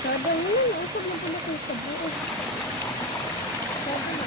Sabi mo, isip na pala kung sa buo. Sabi mo.